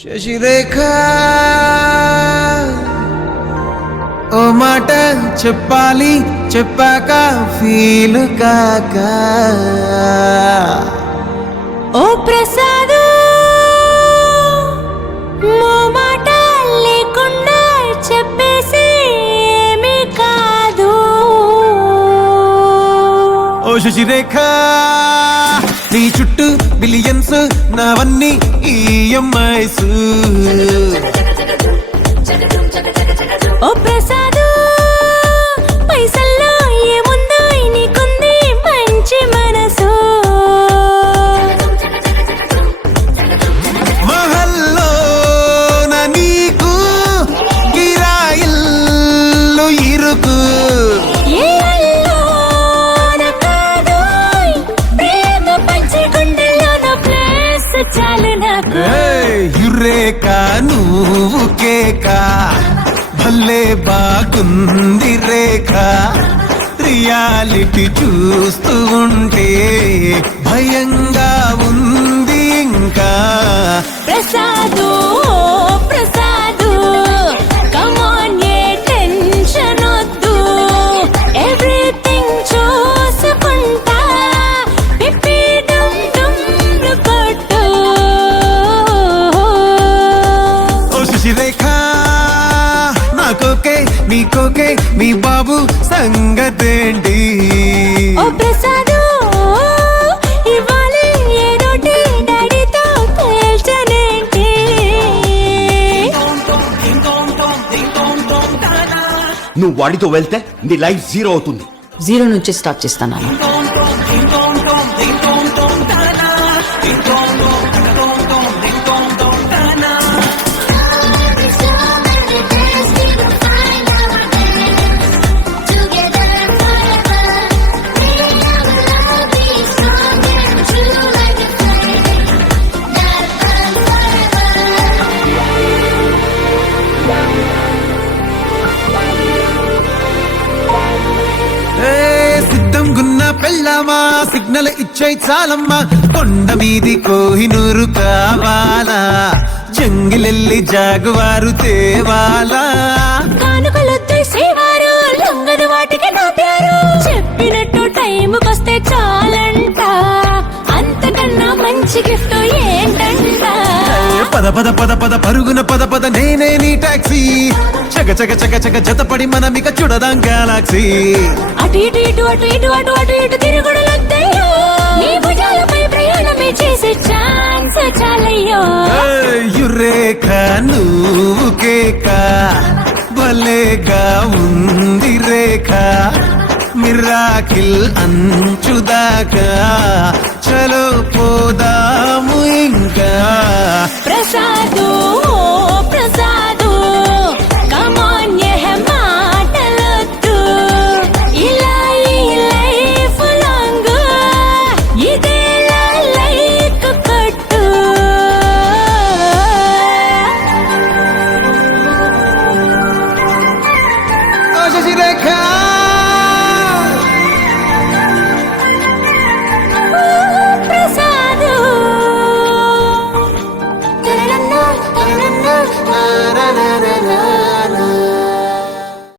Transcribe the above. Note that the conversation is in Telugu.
శశిరేఖ ఓ మాట చెప్పాలి చెప్పాక ఫీల్ కాక ఓ ప్రసాదు మో మాట లేకుండా చెప్పేసి ఏమీ కాదు. ఓ శశిరేఖ నీ చుట్టూ బిలియన్స్ నావన్నీ ఈఎంఐస్. ఓ ప్రసాదు పైసల్లో ఏముందో నీకుంది మంచి మనసు. మహల్లో నా నీకు గిరాయిల్లు ఇరుకు. ఏ అల్లోన కాదోయ్ ప్రేమ పంచి గుండెల్లోన ప్లేస్ చాలు నాకు. యురేక నువ్వు కేక భలే బాగుంది రేఖ. రియాలిటీ చూస్తూ ఉంటే భయంగా ఉంది ఇంకా. ప్రసాదు ప్రసాదు కమాన్ ఏ టెన్షన్ వద్దు. ఎవ్రీథింగ్ చూసుకుంటా పిప్పి డుమ్ డుమ్ కొట్టు. ఓ శశిరేఖ నాకోకే నీకోకే మీ బాబు సంగతేంటి? ఓ ప్రసాదు ఇవ్వాలి ఏదోటి డాడీతో తేల్చనేంటి. నువ్వు వాడితో వెళ్తే నీ లైఫ్ జీరో అవుతుంది. జీరో నుంచి స్టార్ట్ చేస్తాను. సిద్ధం గున్న పెళ్ళామా సిగ్నల్ ఇచ్చాయి చాలమ్మా. కొండ మీది కోహినూరు కావాలా, జంగిలెల్లి జాగువారు తేవాలా. కానుకలొద్దు సేవారు లొంగదు వాటికి నా పేరు. చెప్పినట్టు టైంకొస్తే చాలంట, అంతకన్నా మంచి గిఫ్ట్ ఏంటంట. పద పద పద పద పరుగున పద పద నేనే నీ టాక్సీ. చక చక చక చక జతపడి మనమిక చూడదాం గెలాక్సీ. అటు ఇటు ఇటు అటు ఇటు అటు అటు ఇటు తిరుగుడులొద్దయ్యో. నీ భుజాలపై ప్రయాణమే చేసే ఛాన్స్ చాలయ్యో. యురేఖ నువ్వు కేక భలేగా ఉంది రేఖ. మిరాకిల్ అంచుదాకా చలో పోదాము ఇంకా. ప్రసాదు